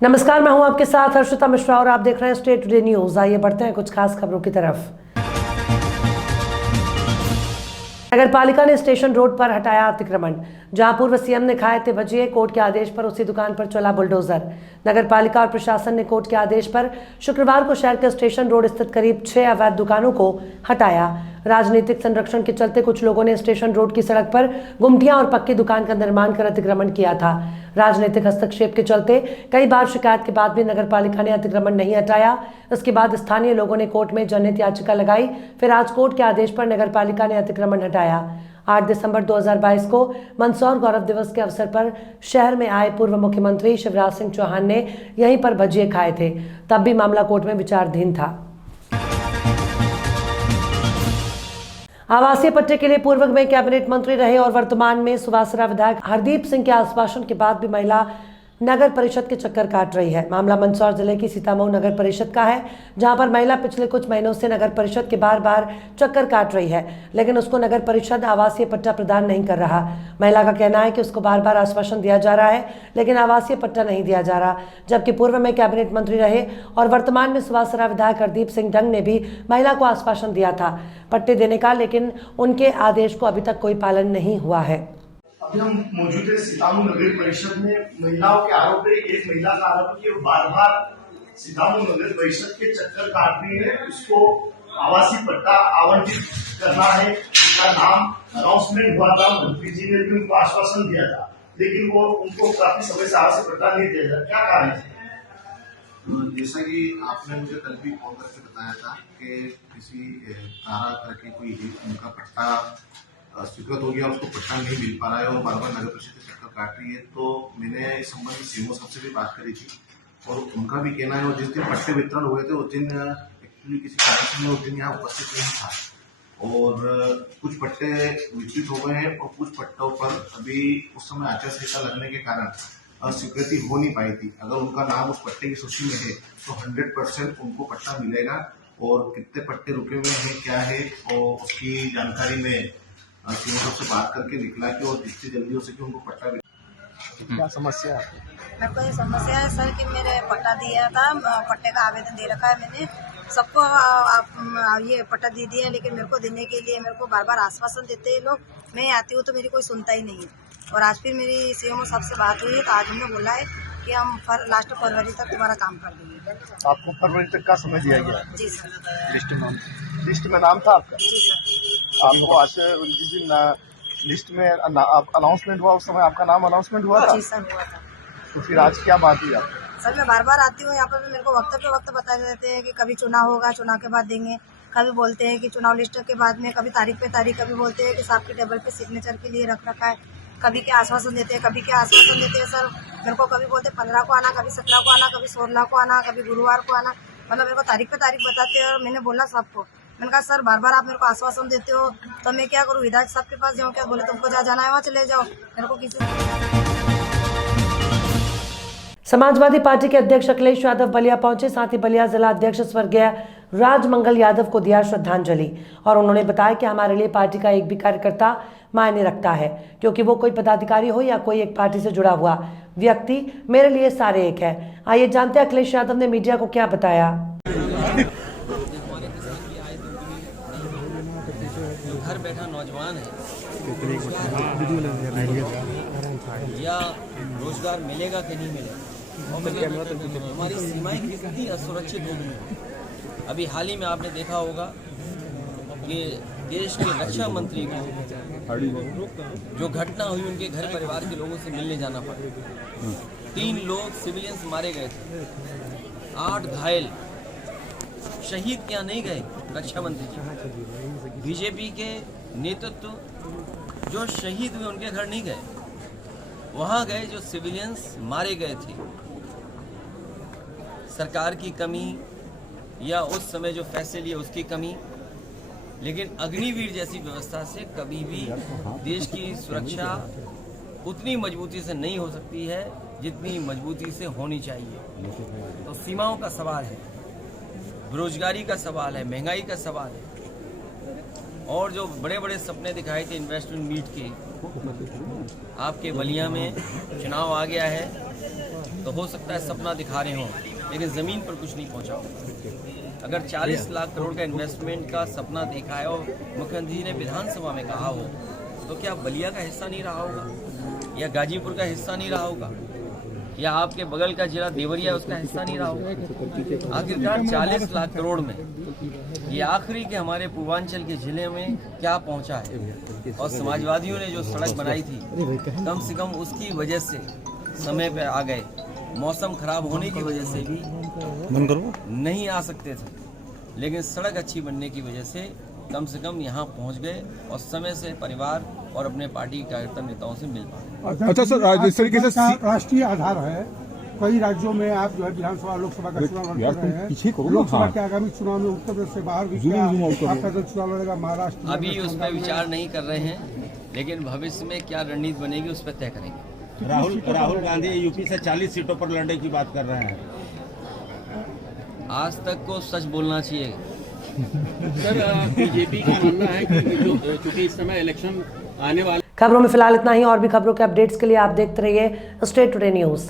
नमस्कार, मैं हूं आपके साथ हर्षिता मिश्रा और आप देख रहे हैं स्टेट टुडे न्यूज। आइए बढ़ते हैं कुछ खास खबरों की तरफ। नगर पालिका ने स्टेशन रोड पर हटाया अतिक्रमण। जहां पूर्व सीएम ने खाए थे भजिए, कोर्ट के आदेश पर उसी दुकान पर चला बुलडोजर। नगर पालिका और प्रशासन ने कोर्ट के आदेश पर शुक्रवार को शहर के स्टेशन रोड स्थित करीब 6 अवैध दुकानों को हटाया। राजनीतिक संरक्षण के चलते कुछ लोगों ने स्टेशन रोड की सड़क पर गुमटियां और पक्की दुकान का निर्माण कर अतिक्रमण किया था। राजनीतिक हस्तक्षेप के चलते कई बार शिकायत के बाद भी नगर पालिका ने अतिक्रमण नहीं हटाया। इसके बाद स्थानीय लोगों ने कोर्ट में जनहित याचिका लगाई। फिर आज कोर्ट के आदेश पर नगर पालिका ने अतिक्रमण हटाया। 8 दिसंबर 2022 को मंदसौर गौरव दिवस के अवसर पर शहर में आए पूर्व मुख्यमंत्री शिवराज सिंह चौहान ने यहीं पर भजिए खाए थे। तब भी मामला कोर्ट में विचाराधीन था। आवासीय पट्टे के लिए पूर्व में कैबिनेट मंत्री रहे और वर्तमान में सुवासरा विधायक हरदीप सिंह के आश्वासन के बाद भी महिला नगर परिषद के चक्कर काट रही है। मामला मंदसौर जिले की सीतामऊ नगर परिषद का है, जहां पर महिला पिछले कुछ महीनों से नगर परिषद के बार बार चक्कर काट रही है, लेकिन उसको नगर परिषद आवासीय पट्टा प्रदान नहीं कर रहा। महिला का कहना है कि उसको बार बार आश्वासन दिया जा रहा है, लेकिन आवासीय पट्टा नहीं दिया जा रहा। जबकि पूर्व में कैबिनेट मंत्री रहे और वर्तमान में सुवासरा विधायक हरदीप सिंह डंग ने भी महिला को आश्वासन दिया था पट्टे देने का, लेकिन उनके आदेश को अभी तक कोई पालन नहीं हुआ है। अभी हम मौजूद है सीतामऊ नगर परिषद में। महिलाओं के आरोप है, एक महिला का आरोप है कि वो बार बार सीतामऊ नगर परिषद के चक्कर काट रही है। उसको आवासीय पट्टा आवंटित करना है, उसका नाम अनाउंसमेंट हुआ था, मंत्री जी ने भी उनको आश्वासन दिया था, लेकिन वो उनको काफी समय से आवासीय पट्टा नहीं दिया जाता। क्या कारण है? जैसा कि आपने मुझे कल भी फोन करके बताया था कि किसी तारा करके कोई उनका पट्टा स्वीकृत हो गया, उसको पट्टा नहीं मिल पा रहा है और बार बार नगर परिषद के चक्कर काट रही है। तो मैंने इस संबंध में सीएमओ साहब से भी बात करी थी और उनका भी कहना है, और जिस दिन पट्टे वितरण हुए थे उस दिन एक्चुअली किसी कारण से मैं उस दिन यहाँ उपस्थित नहीं था और कुछ पट्टे वितरित हो गए हैं और कुछ पट्टों पर अभी उस समय आचार संहिता लगने के कारण स्वीकृति हो नहीं पाई थी। अगर उनका नाम उस पट्टे की सूची में है तो 100% उनको पट्टा मिलेगा और कितने पट्टे रुके हुए हैं क्या है और उसकी जानकारी में सीएम से बात करके निकला कि और जितनी जल्दी हो सके उनको पट्टा। क्या समस्या है? मेरे को ये समस्या है सर कि मेरे पट्टा दिया था, पट्टे का आवेदन दे रखा है मैंने सबको। ये पट्टा दे दिया है, लेकिन मेरे को देने के लिए मेरे को बार बार आश्वासन देते हैं लोग। मैं आती हूँ तो मेरी कोई सुनता ही नहीं है। और आज फिर मेरी सीएमओ साहब से बात हुई है तो आज हमने बोला है कि हम लास्ट फरवरी तक तुम्हारा काम कर देंगे। आपको फरवरी तक का समय दिया गया? जी सर। लिस्ट में नाम था आपका? जी सर। आपको आज जिस दिन लिस्ट में अनाउंसमेंट हुआ उस समय आपका नाम अनाउंसमेंट हुआ था? जी सर, हुआ था। तो फिर आज क्या बात हुई आपको? सर मैं बार बार आती हूँ यहाँ पर, मेरे को वक्त पे वक्त बता देते हैं कि कभी चुनाव होगा, चुनाव के बाद देंगे। कभी बोलते हैं कि चुनाव लिस्ट के बाद में, कभी तारीख पे तारीख, कभी बोलते हैं कि साहब के टेबल पे सिग्नेचर के लिए रख रखा है। कभी क्या आश्वासन देते हैं, कभी क्या आश्वासन देते हैं सर। मेरे को कभी बोलते 15 को आना, कभी 17 को आना, कभी 16 को आना, कभी गुरुवार को आना। मतलब मेरे को तारीख पे तारीख बताते हैं और मैंने बोला सबको, मैंने कहा सर बार बार आप मेरे को आश्वासन देते हो तो मैं क्या करूँ, विधायक साहब के पास जाऊँ क्या? बोले तुमको जहाँ जाना है वहाँ चले जाओ, मेरे को किसी। समाजवादी पार्टी के अध्यक्ष अखिलेश यादव बलिया पहुंचे। साथ ही बलिया जिला अध्यक्ष स्वर्गीय राजमंगल यादव को दिया श्रद्धांजलि और उन्होंने बताया कि हमारे लिए पार्टी का एक भी कार्यकर्ता मायने रखता है, क्योंकि वो कोई पदाधिकारी हो या कोई एक पार्टी से जुड़ा हुआ व्यक्ति, मेरे लिए सारे एक है। आइए जानते हैं अखिलेश यादव ने मीडिया को क्या बताया। घर बैठा नौजवान है या रोजगार मिलेगा कि नहीं मिलेगा, हमारी सीमाएं कितनी असुरक्षित हो गई। अभी हाल ही में आपने देखा होगा कि देश के रक्षा मंत्री को जो घटना हुई, उनके घर परिवार के लोगों से मिलने जाना पड़ा। 3 लोग सिविलियंस मारे गए थे, 8 घायल। शहीद क्या नहीं गए रक्षा मंत्री जी? बीजेपी के नेतृत्व जो शहीद हुए उनके घर नहीं गए, वहां गए जो सिविलियंस मारे गए थे। सरकार की कमी या उस समय जो फैसले लिए उसकी कमी, लेकिन अग्निवीर जैसी व्यवस्था से कभी भी देश की सुरक्षा उतनी मजबूती से नहीं हो सकती है जितनी मजबूती से होनी चाहिए। तो सीमाओं का सवाल है, बेरोजगारी का सवाल है, महंगाई का सवाल है, और जो बड़े बड़े सपने दिखाए थे इन्वेस्टमेंट मीट के, आपके बलिया में चुनाव आ गया है। तो हो सकता है सपना दिखा रहे हों, लेकिन ज़मीन पर कुछ नहीं पहुंचा होगा। अगर 40 लाख करोड़ का इन्वेस्टमेंट का सपना देखा है और मुख्यमंत्री ने विधानसभा में कहा हो, तो क्या बलिया का हिस्सा नहीं रहा होगा, या गाजीपुर का हिस्सा नहीं रहा होगा, या आपके बगल का जिला देवरिया उसका हिस्सा नहीं रहा होगा? आखिरकार 40 लाख करोड़ में ये आखिरी के हमारे पूर्वांचल के जिले में क्या पहुंचा है? और समाजवादियों ने जो सड़क बनाई थी, कम से कम उसकी वजह से समय पे आ गए। मौसम खराब होने की वजह से भी नहीं आ सकते थे, लेकिन सड़क अच्छी बनने की वजह से कम से यहाँ पहुंच गए और समय से परिवार और अपने पार्टी कार्यकर्ता नेताओं से मिल पाए। अच्छा सर, जिस तरीके से राष्ट्रीय आधार है, कई राज्यों में आप जो है विधानसभा लोकसभा का चुनाव लड़ रहे हैं। लोकसभा के आगामी चुनाव में उत्तर प्रदेश से बाहर भी क्या आपका जो चुनाव लड़ेगा महाराष्ट्र? अभी उस पर विचार नहीं कर रहे हैं, लेकिन भविष्य में क्या रणनीति बनेगी उस पर तय करेंगे। राहुल गांधी यूपी से 40 सीटों पर लड़ने की बात कर रहे हैं। आज तक को सच बोलना चाहिए। सर, बीजेपी का मानना है कि क्योंकि इस समय इलेक्शन आने वाले। खबरों में फिलहाल इतना ही। और भी खबरों के अपडेट्स के लिए आप देखते रहिए स्टेट टुडे न्यूज।